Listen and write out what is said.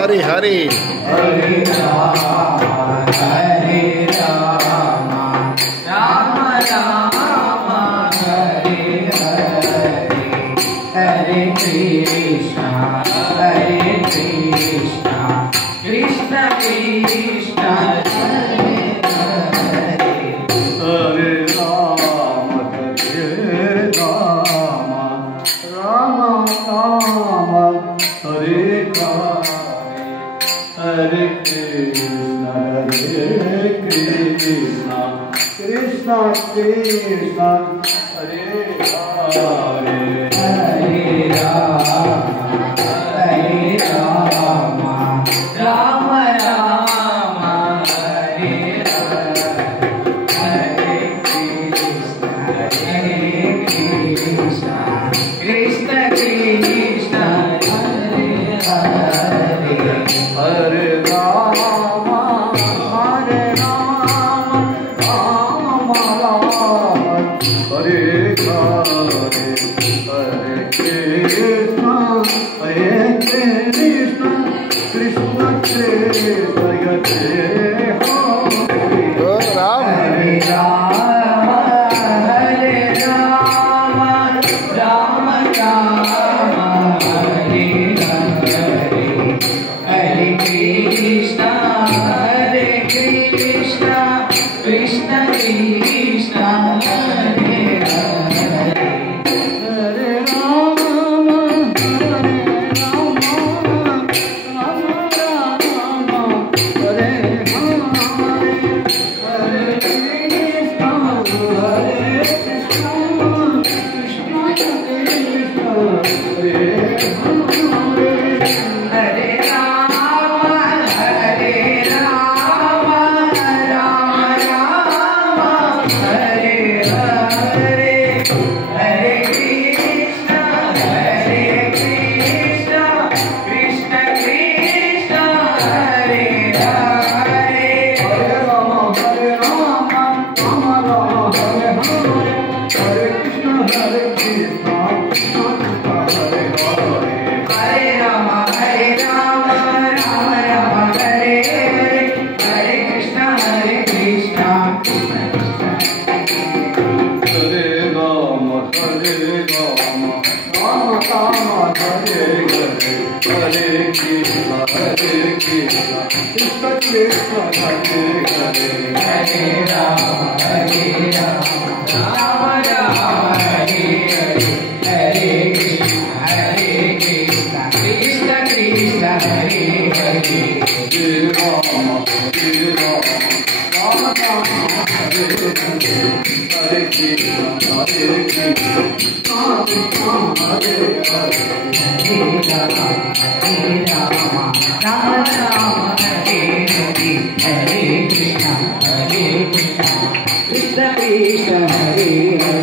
Hari Hari हरे Ram Ram Ram Hare Hare Hare Krishna Krishna Krishna Hare Hare Hare Ram Ram Ram Hare Hare Krishna Krishna Krishna Hare Hare Hare Ram Ram Ram Hare Hare Hare Krishna Krishna Krishna Hare Hare Hare Ram Ram Hare Hare Krishna Krishna Krishna हरे ओ Ram हरे Ram Ram Ram Hare Hare Hare Krishna Krishna Krishna Hare Hare Hare Ram Hare Hare Ram Ram Ram Hare Hare Hare Krishna Krishna Krishna Hare Hare Hare Ram Ram Ram Hare Hare Hare Krishna Krishna हरे Ram हरे Krishna Krishna Krishna Hare Hare Hare Ram Ram Hare Hare Hare Krishna Krishna Krishna Hare Hare Hare Ram हरे Krishna Hare Hare Hare Ram Ram Hare Hare Hare Krishna Krishna Krishna Hare Hare